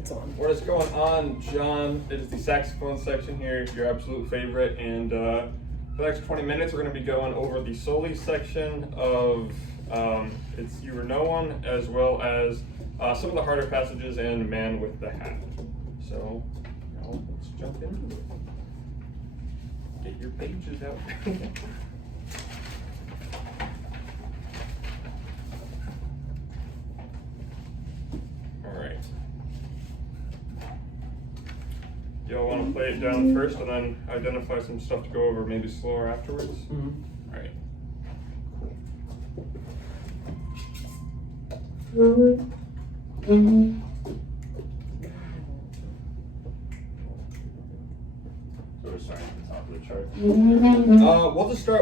It's on. What is going on, John? It is the saxophone section here, your absolute favorite, and for the next 20 minutes we're going to be going over the soli section of It's You or No One, as well as some of the harder passages and Man with the Hat. So, now let's jump into it. Get your pages out. Alright. Y'all want to play it down first and then identify some stuff to go over, maybe slower afterwards? Mm-hmm. Alright. So we're starting at the top of the chart?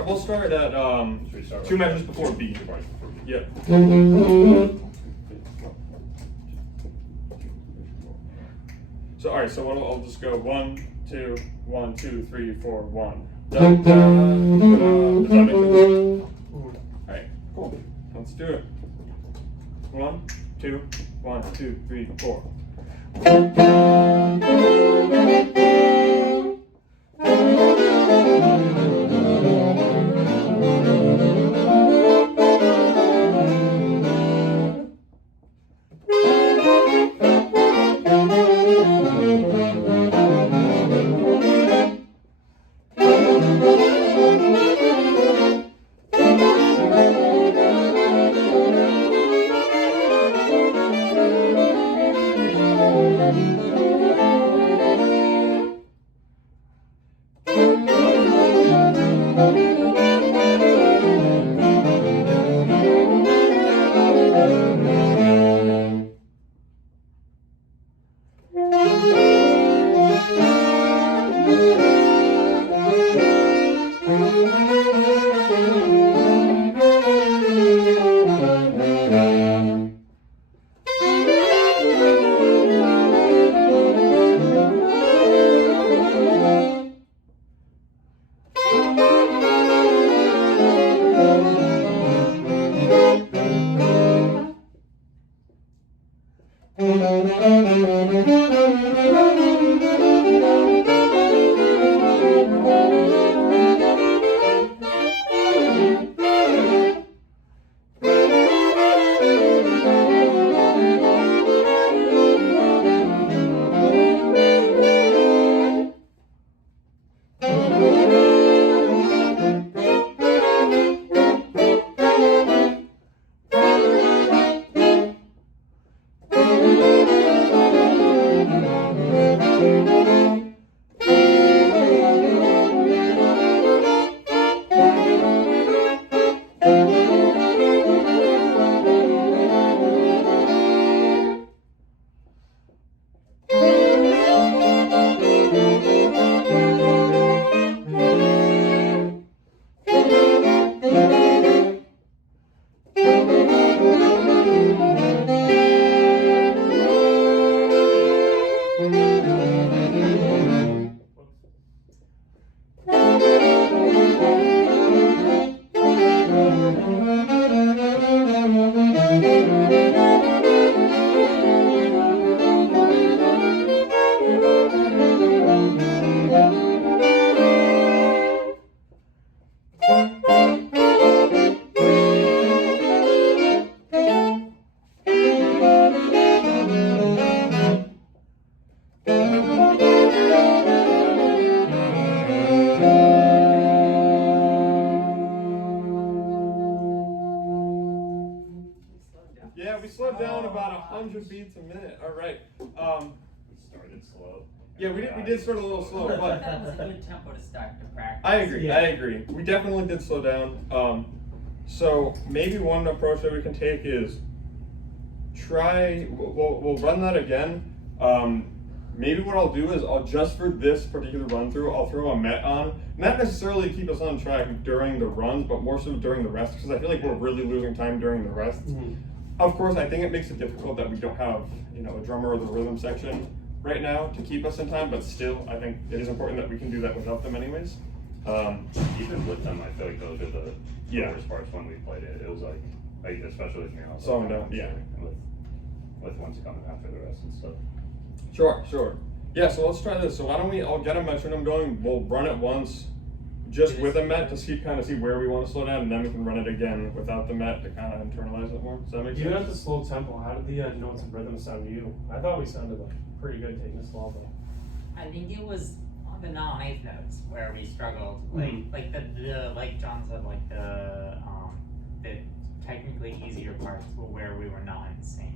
We'll start at two measures before B. Yeah. So alright, so I'll just go 1, 2, 1, 2, 3, 4, 1. Da, da, da, da. Does that make sense? Alright, cool. Let's do it. 1, 2, 1, 2, 3, 4. Yeah, we slowed down about 100 beats a minute. All right. We started slow. Yeah, we did start a little slow, but that was a good tempo to start to practice. I agree. We definitely did slow down. So maybe one approach that we can take is we'll run that again. Maybe what I'll do is just for this particular run through, I'll throw a Met on. Not necessarily keep us on track during the runs, but more so during the rest, because I feel like we're really losing time during the rest. Mm-hmm. Of course, I think it makes it difficult that we don't have, a drummer or the rhythm section right now to keep us in time, but still, I think it is important that we can do that without them anyways. Even with them, I feel like those are the worst parts when we played it. It was like especially with me, slowing down, with ones coming after the rest and stuff. Sure. Yeah, so let's try this. So why don't I'll get a metronome going, we'll run it once just with a met to see where we want to slow down, and then we can run it again without the met to kind of internalize it more. Does that make sense? Even at the slow tempo, how did the notes and rhythm sound to you? I thought we sounded like pretty good taking it slow, but I think it was on the non-eighth notes where we struggled. Like the like John said, like the technically easier parts were where we were not in sync.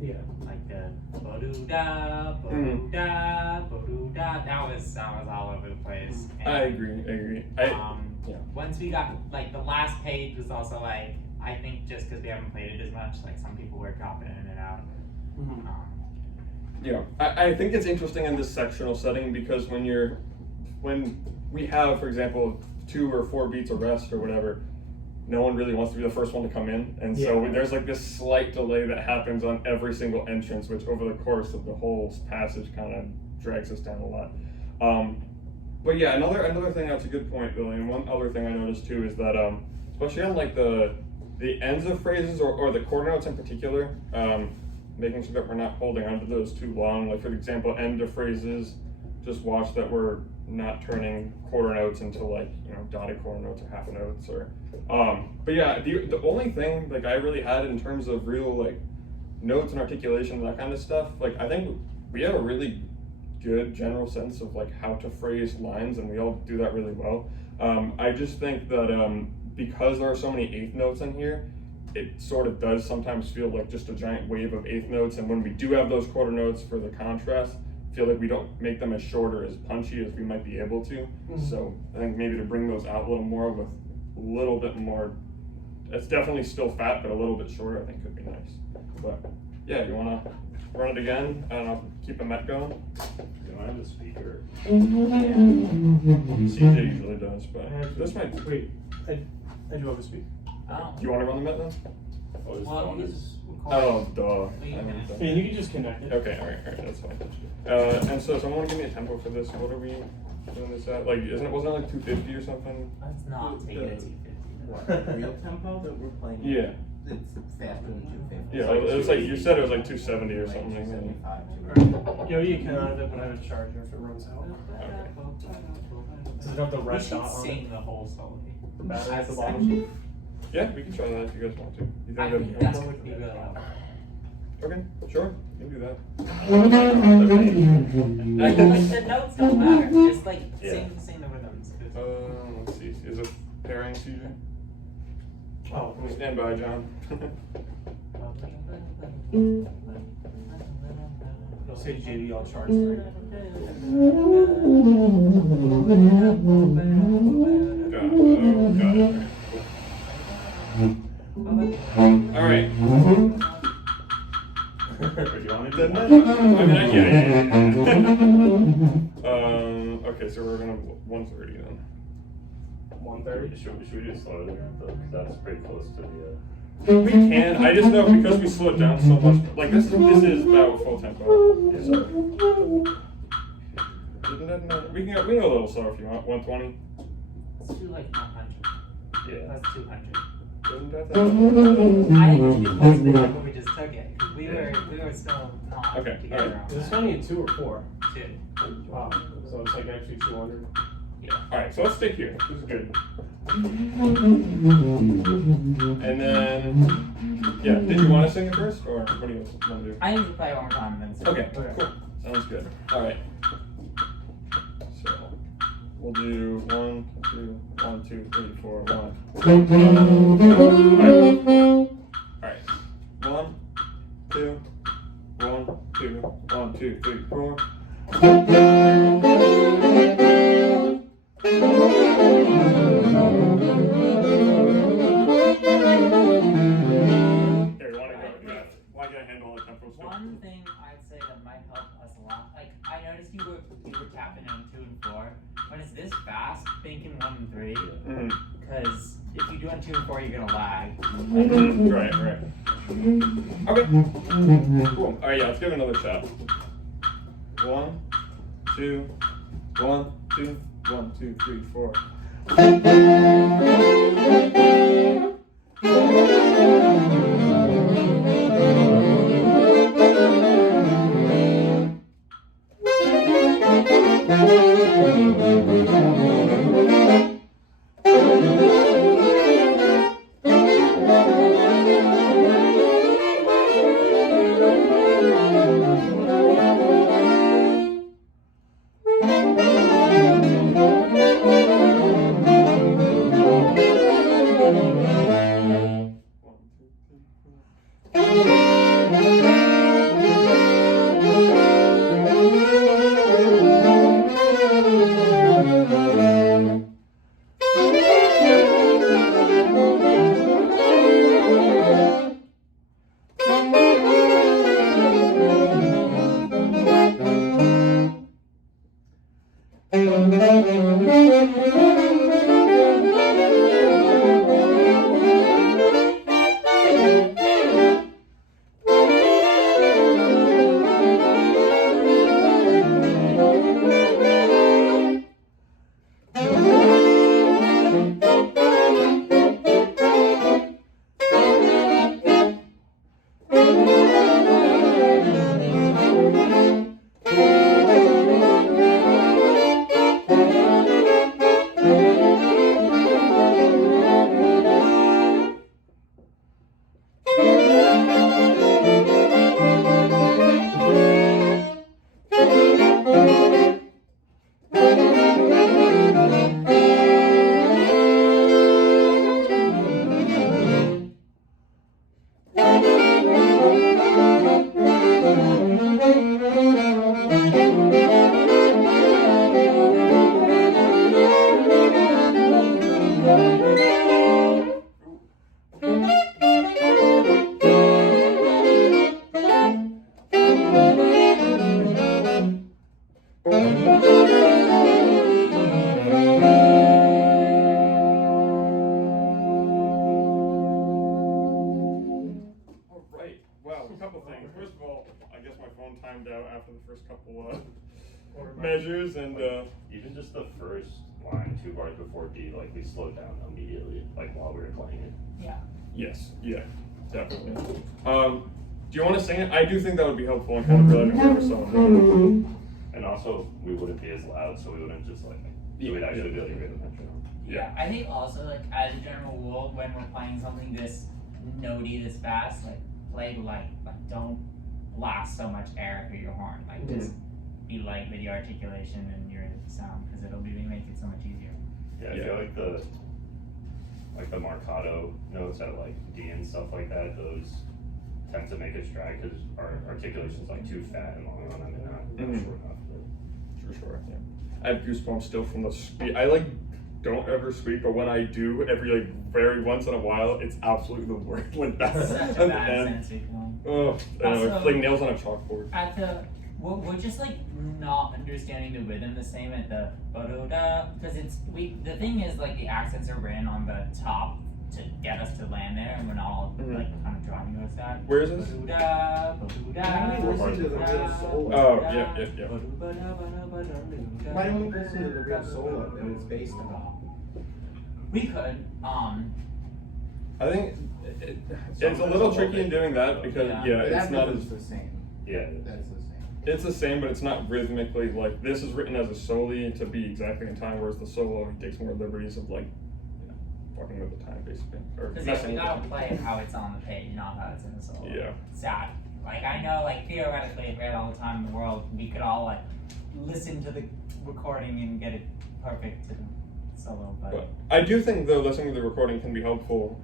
yeah. Like the bo-do-da, bo-do-da, bo-do-da. That was all over the place. And, I agree. Yeah. Once we got, like, the last page was also like, I think just because we haven't played it as much, like some people were dropping in and out. Mm-hmm. Yeah, I think it's interesting in this sectional setting because when we have, for example, 2 or 4 beats of rest or whatever, no one really wants to be the first one to come in, and so there's like this slight delay that happens on every single entrance, which over the course of the whole passage kind of drags us down a lot. But yeah, another thing that's a good point, Billy, and one other thing I noticed too is that especially on like the ends of phrases or the quarter notes in particular, making sure that we're not holding onto those too long. Like for example, end of phrases, just watch that we're not turning quarter notes into like, dotted quarter notes or half notes or but yeah, the only thing like I really had in terms of real like notes and articulation and that kind of stuff, like I think we have a really good general sense of like how to phrase lines, and we all do that really well. I just think that because there are so many eighth notes in here, it sort of does sometimes feel like just a giant wave of eighth notes, and when we do have those quarter notes for the contrast, I feel like we don't make them as short or as punchy as we might be able to. Mm-hmm. So I think maybe to bring those out a little more with a little bit more, it's definitely still fat, but a little bit shorter I think could be nice. But yeah, you wanna run it again and I'll keep a met going? Do I have a speaker? CJ usually does, but this might. Wait, I do have a speak. Oh. Do you want to run the met then? Oh, this Well, phone he's is. Oh, duh. Wait a minute. I mean, you can just connect it. Okay, alright, that's fine. And so someone want to give me a tempo for this? What are we doing this at? Like, wasn't it like 250 or something? Let's not take it at 250. Real tempo that we're playing. Yeah. It's faster than 250. Yeah, it was like, you said it was like 270 or something. 275. Yo, you can out of it, but I have a charger if it runs out. Does it have the We red should dot on it? sing the whole song. The battery at the As a bottom? section. Yeah, we can try that if you guys want to. You I think think that's that would be really helpful. Okay, sure, you can do that. Like the notes don't matter, just like Yeah. sing the rhythms. Let's see, is it pairing, CJ? Oh, Stand by, John. it'll say JBL charts for you. Got it. Alright. Or do you want me to? Okay, so we're gonna 130 then. 130. Should we do slower than that though? Because that's pretty close to the. We can. I just know because we slowed down so much. Like this is about full tempo. So we can go a little slower if you want. 120. Let's do like 100. Yeah. That's 200. Isn't that I think we should be close to the number we just took it. 'Cause we were still not Okay, together alright. on Is this that. only a 2 or 4? 2. Wow. So it's like actually 200. Alright, so let's stick here. This is good. And then, yeah, did you want to sing it first, or what do you want to do? I need to play one more time and then sing. Okay, cool. Sounds good. Alright. So, we'll do 1, 2, 1, 2, 3, 4, 1. Alright. 1, 2, 1, 2, 1, 2, 3, 4. One thing I'd say that might help us a lot, like I noticed you were tapping in 2 and 4. When it's this fast, thinking 1 and 3, because if you do on 2 and 4, you're gonna lag. Right. Okay. Cool. Alright, yeah, let's give it another shot. 1, 2, 1, 2, 1, 2, 3, 4. Alright, wow, a couple things. First of all, I guess my phone timed out after the first couple measures, and Even just the first line, 2 bars before D, like we slowed down immediately, like while we were playing it. Yeah. yes, yeah, definitely. Do you want to sing it? I do think that would be helpful in kind of realizing where we're song. And also, we wouldn't be as loud, so we wouldn't just like, so we'd actually be able to hear the metronome. Yeah, I think also like as a general rule, when we're playing something this notey, this fast, like play light, like don't blast so much air through your horn, like just be light with your articulation and your sound, because it'll make it so much easier. Yeah, I feel like the marcato notes at like D and stuff like that, those tend to make us drag because our articulation's like too fat and long on them and not short enough. For sure, yeah. I have goosebumps still from the squeak. I like don't ever squeak, but when I do, every like very once in a while, it's absolutely the worst. Like that's Such a bad sensory feeling. Oh, I know, it's Also, like nails on a chalkboard. At the we're just like not understanding the rhythm the same at the ba-do-da, because the thing is like the accents are written on the top to get us to land there, and we're not all like kind of drawing notes that. Where is this? Ba-do-da, ba-do-da, Why don't we listen to the real solo? Oh, yeah. Why don't we listen to the real solo that it's based on? We could, I think it's a little tricky in doing that because Yeah. it's That not rhythm's as the same. Yeah. That's the same. it's the same, but it's not rhythmically like this is written as a soli to be exactly in time, whereas the solo he takes more liberties of like fucking with the time basically or because messing we with gotta the time. play it how it's on the page, not how it's in the solo. Yeah. Sad. Like I know, like theoretically, if we had all the time in the world, we could all like listen to the recording and get it perfect to the solo. But I do think though listening to the recording can be helpful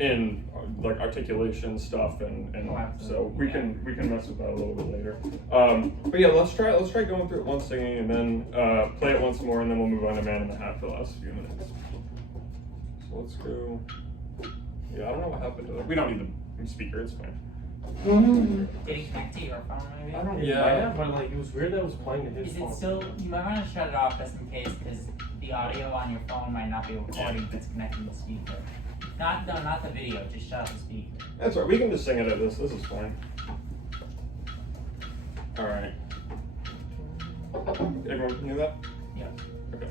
in like articulation stuff and so we can mess with that a little bit later. But yeah, let's try going through it once singing and then play it once more and then we'll move on to Man in the Hat for the last few minutes. So let's go. Yeah, I don't know what happened to that. We don't need the speaker, it's fine. Did it connect to your phone maybe? I don't know. Yeah. Yeah, but like it was weird that it was playing to his Is phone. it still? You might want to shut it off just in case, because the audio on your phone might not be recording if it's connecting to the speaker. Not the video. Just shut off the speaker. That's right, we can just sing it at this. This is fine. Alright. Everyone can do that? Yeah. Okay.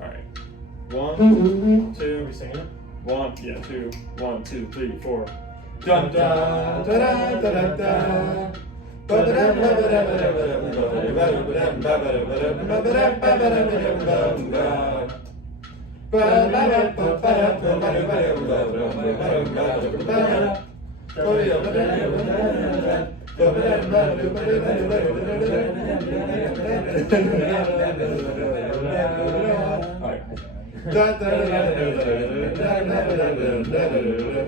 Alright. 1, Are 2, we singing it? 1, yeah, 2, 1, 2, 3, 4. Dun da da da da da da.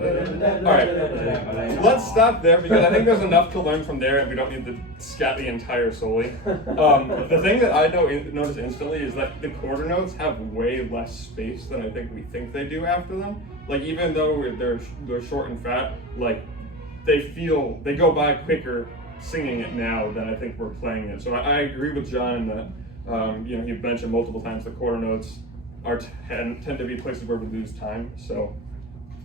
Alright, let's stop there because I think there's enough to learn from there and we don't need to scat the entire soli. The thing that I notice instantly is that the quarter notes have way less space than I think we think they do after them. Like even though they're short and fat, like they go by quicker singing it now than I think we're playing it. So I agree with John in that, you mentioned multiple times the quarter notes tend to be places where we lose time. So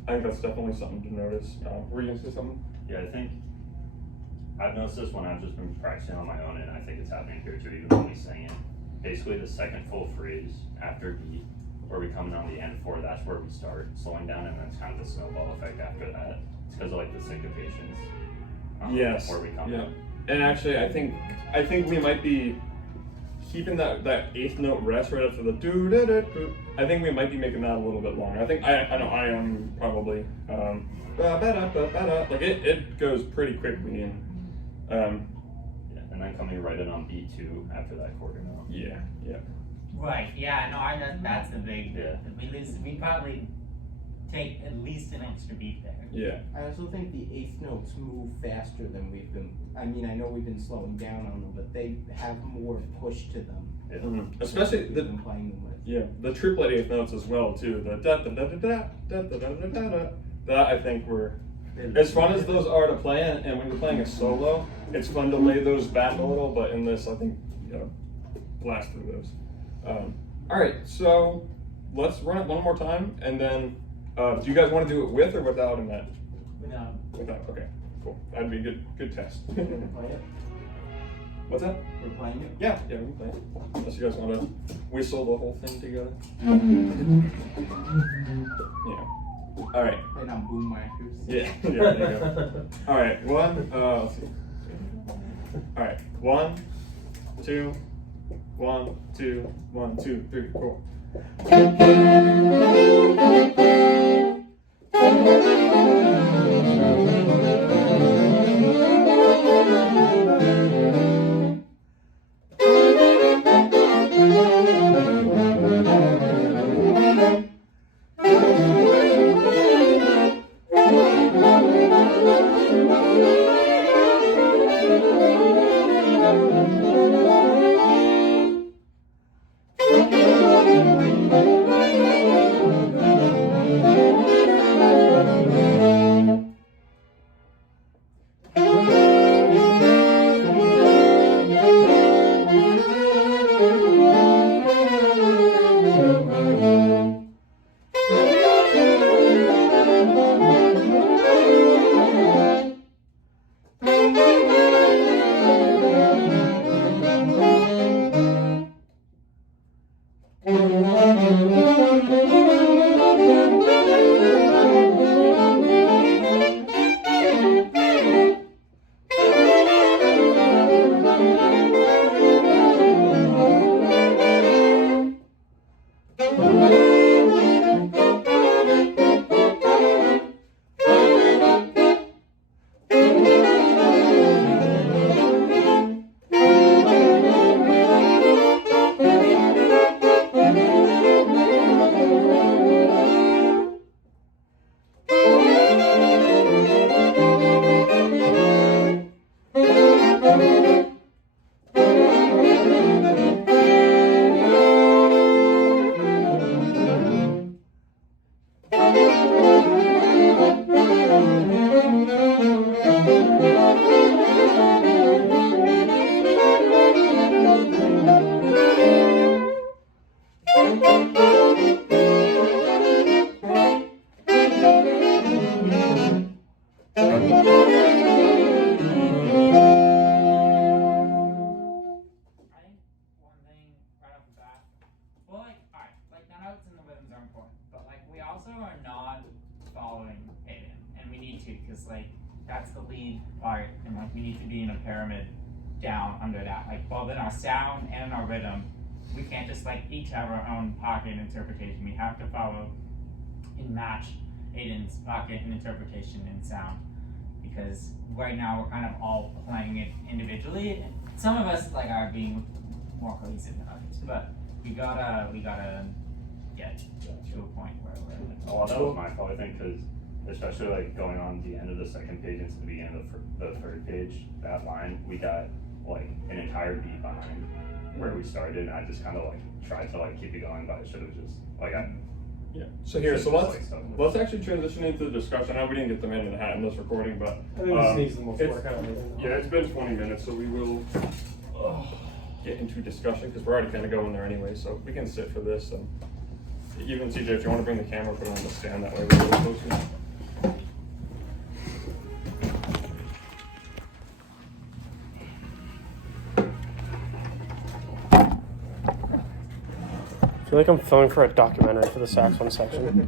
I think that's definitely something to notice. Were you gonna say something? Yeah, I think I've noticed this when I've just been practicing on my own, and I think it's happening here too, even when we sing it. Basically, the second full phrase after B, where we come in on the end four, that's where we start slowing down, and then it's kind of the snowball effect after that. It's because of like the syncopations. Yes. Where we come Yeah. in. And actually, I think we might be keeping that eighth note rest right after the do da da do. I think we might be making that a little bit longer. I think I know I am probably like it goes pretty quickly and Yeah, and then coming right in on B2 after that quarter note. yeah. Right, yeah, no, that's the big, Yeah. we probably take at least an extra beat there. Yeah. I also think the eighth notes move faster than we've been. I mean, I know we've been slowing down on them, but they have more push to them. Yeah. Especially we've the been playing them with. the triplet eighth notes as well too. The da da da da da da da da da da. That I think as fun as those are to play and when you're playing a solo, it's fun to lay those back a little. But in this, I think you gotta blast through those. All right, so let's run it one more time, and then do you guys want to do it with or without a net? Without. Okay, cool. That'd be a good test. We're gonna play it. What's that? We're playing it. Yeah, we can play it. Unless you guys want to whistle the whole thing together. Yeah. All right. Playing on boom whackers. Yeah. There you go. All right. Let's see. All right. 1, 2, 1, 2, 1, 2, 3, 4. we need to be in a pyramid down under that. Like both in our sound and in our rhythm, we can't just like each have our own pocket interpretation. We have to follow and match Aiden's pocket and interpretation and sound, because right now we're kind of all playing it individually. Some of us like are being more cohesive than others, but we gotta get to a point where we're. Oh, well, that was my fault, I think, because especially like going on the end of the second page into the beginning of the third page, that line, we got like an entire beat behind where we started, and I just kind of like tried to like keep it going, but I should have just like Yeah. So here, so let's actually transition into the discussion. I know we didn't get the man in the hat in this recording, but I think this needs the most it's- work out of it. yeah, it's been 20 minutes, so we will get into discussion because we're already kind of going there anyway. So we can sit for this, and even CJ, if you want to bring the camera, put it on the stand. That way we're a little closer. I feel like I'm filming for a documentary for the saxophone section.